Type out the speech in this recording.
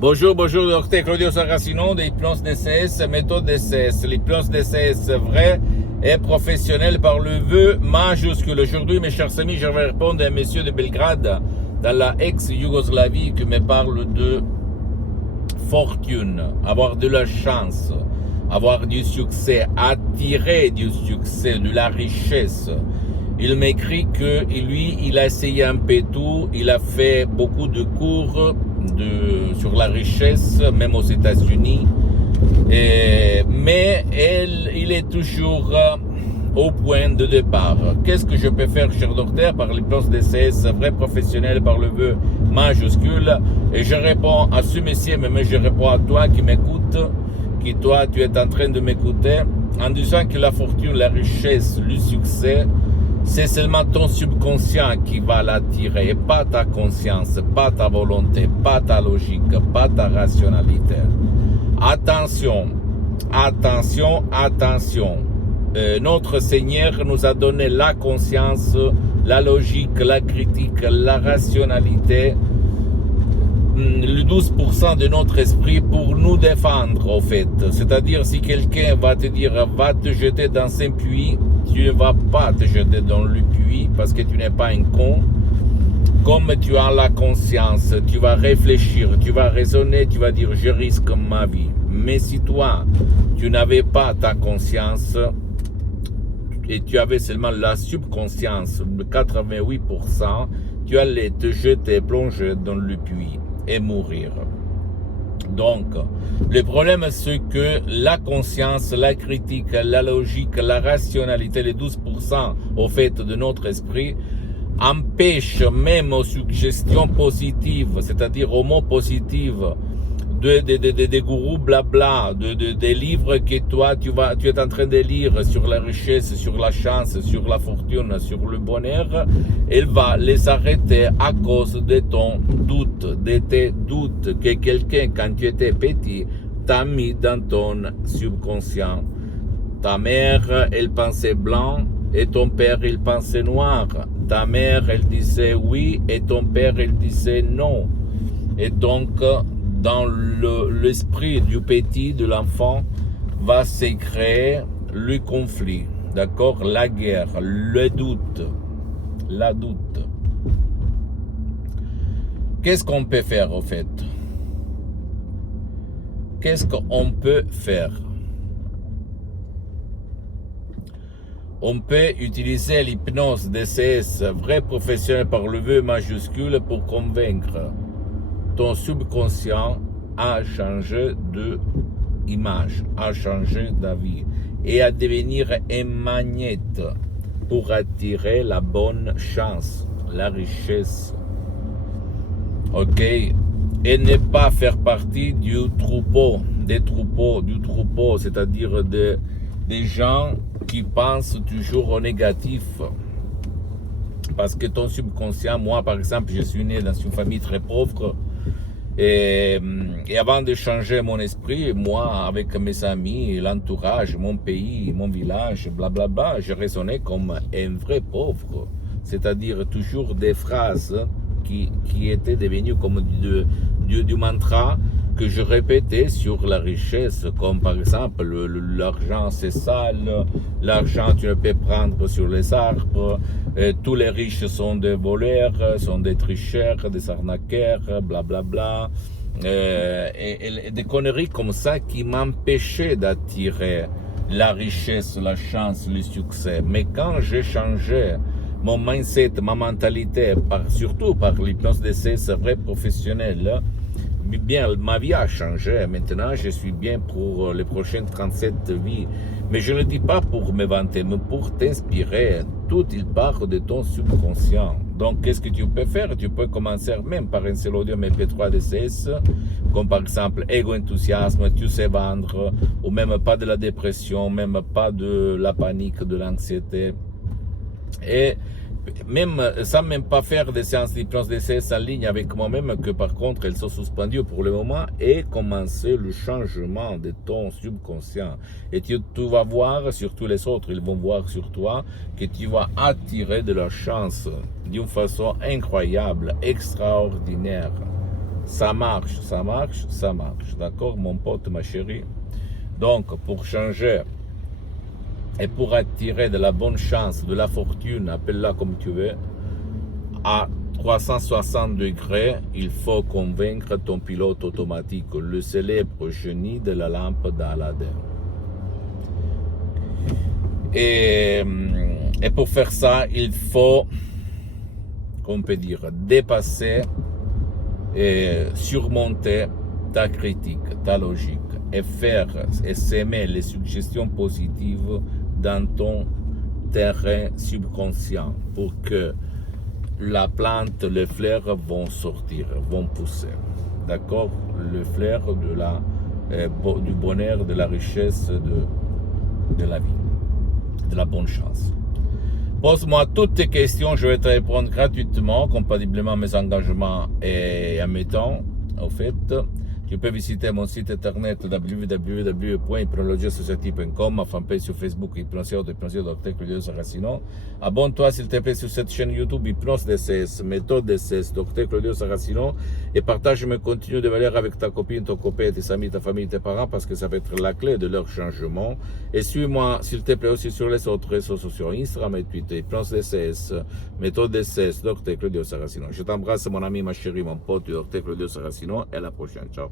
Bonjour, docteur Claudio Saracino de l'hypnose DCS, méthode DCS. L'hypnose DCS vraie et professionnelle par le vœu majuscule. Aujourd'hui, mes chers amis, je vais répondre à un monsieur de Belgrade, dans la ex-Yougoslavie, qui me parle de fortune, avoir de la chance, avoir du succès, attirer du succès, de la richesse. Il m'écrit que lui, il a essayé un peu tout, il a fait beaucoup de cours sur la richesse, même aux États-Unis, mais il est toujours au point de départ. Qu'est-ce que je peux faire, cher docteur, par l'hypnose DCS, vrai professionnel, par le vœu majuscule? Et je réponds à ce monsieur, mais je réponds à toi qui m'écoute, qui toi, tu es en train de m'écouter, en disant que la fortune, la richesse, le succès, c'est seulement ton subconscient qui va l'attirer, pas ta conscience, pas ta volonté, pas ta logique, pas ta rationalité. Attention, attention, attention. Notre Seigneur nous a donné la conscience, la logique, la critique, la rationalité, le 12% de notre esprit pour nous défendre, au fait. C'est-à-dire, si quelqu'un va te dire, va te jeter dans un puits, tu ne vas pas te jeter dans le puits parce que tu n'es pas un con. Comme tu as la conscience, tu vas réfléchir, tu vas raisonner, tu vas dire, je risque ma vie. Mais si toi, tu n'avais pas ta conscience et tu avais seulement la subconscience, de 88%, tu allais te jeter, plonger dans le puits et mourir. Donc, le problème, c'est que la conscience, la critique, la logique, la rationalité, les 12% au fait de notre esprit, empêchent même aux suggestions positives, c'est-à-dire aux mots positifs, des gourous blabla, des livres que toi, tu es en train de lire sur la richesse, sur la chance, sur la fortune, sur le bonheur, elle va les arrêter à cause de ton doute, de tes doutes que quelqu'un, quand tu étais petit, t'a mis dans ton subconscient. Ta mère, elle pensait blanc et ton père, il pensait noir. Ta mère, elle disait oui et ton père, il disait non. Et donc, dans l'esprit du petit, de l'enfant, va se créer le conflit, d'accord, la guerre, le doute, la doute. Qu'est-ce qu'on peut faire, au fait? Qu'est-ce qu'on peut faire? On peut utiliser l'hypnose DCS, vrai professionnel par le vœu majuscule, pour convaincre ton subconscient à changer d'image, à changer d'avis et à devenir un magnet pour attirer la bonne chance, la richesse. Ok? Et ne pas faire partie du troupeau, c'est-à-dire des gens qui pensent toujours au négatif. Parce que ton subconscient, moi par exemple, je suis né dans une famille très pauvre. Et avant de changer mon esprit, moi, avec mes amis, l'entourage, mon pays, mon village, blablabla, je raisonnais comme un vrai pauvre. C'est-à-dire toujours des phrases qui étaient devenues comme du mantra que je répétais sur la richesse, comme par exemple, l'argent c'est sale, l'argent tu ne peux prendre sur les arbres, tous les riches sont des voleurs, sont des tricheurs, des arnaqueurs, blablabla, et des conneries comme ça qui m'empêchaient d'attirer la richesse, la chance, le succès. Mais quand j'ai changé mon mindset, ma mentalité, surtout par l'hypnose DCS vrai professionnel, bien, ma vie a changé. Maintenant, je suis bien pour les prochaines 37 vies. Mais je ne le dis pas pour me vanter, mais pour t'inspirer. Tout, il part de ton subconscient. Donc, qu'est-ce que tu peux faire? Tu peux commencer même par un seul audio MP3 DCS, comme par exemple égo-enthousiasme, tu sais vendre, ou même pas de la dépression, même pas de la panique, de l'anxiété. Et même sans même pas faire des séances d'hypnose DCS en ligne avec moi-même, que par contre elles sont suspendues pour le moment, et commencer le changement de ton subconscient. Et tu vas voir, surtout les autres, ils vont voir sur toi que tu vas attirer de la chance d'une façon incroyable, extraordinaire. Ça marche, ça marche, ça marche. D'accord, mon pote, ma chérie? Donc, pour changer et pour attirer de la bonne chance, de la fortune, appelle-la comme tu veux, à 360 degrés, il faut convaincre ton pilote automatique, le célèbre génie de la lampe d'Aladin. Et pour faire ça, il faut, qu'on peut dire, dépasser et surmonter ta critique, ta logique, et faire et s'aimer les suggestions positives dans ton terrain subconscient pour que la plante, les fleurs vont sortir, vont pousser. D'accord? Le flair du bonheur, de la richesse, de la vie, de la bonne chance. Pose-moi toutes tes questions, je vais te répondre gratuitement, compatiblement à mes engagements et à mes temps. Au fait, tu peux visiter mon site internet www.hypnologieassociative.com, ma fanpage sur Facebook, Hypnose Dr. Claudio Saracino. Abonne-toi s'il te plaît sur cette chaîne YouTube Hypnose DCS, méthode DCS, Dr. Claudio Saracino, et partage mes contenus de valeur avec ta copine, ton copain, tes amis, ta famille, tes parents, parce que ça peut être la clé de leur changement. Et suis-moi s'il te plaît aussi sur les autres réseaux sociaux, Instagram et Twitter, Hypnose DCS, méthode DCS, Dr. Claudio Saracino. Je t'embrasse mon ami, ma chérie, mon pote, Dr. Claudio Saracino, et à la prochaine. Ciao.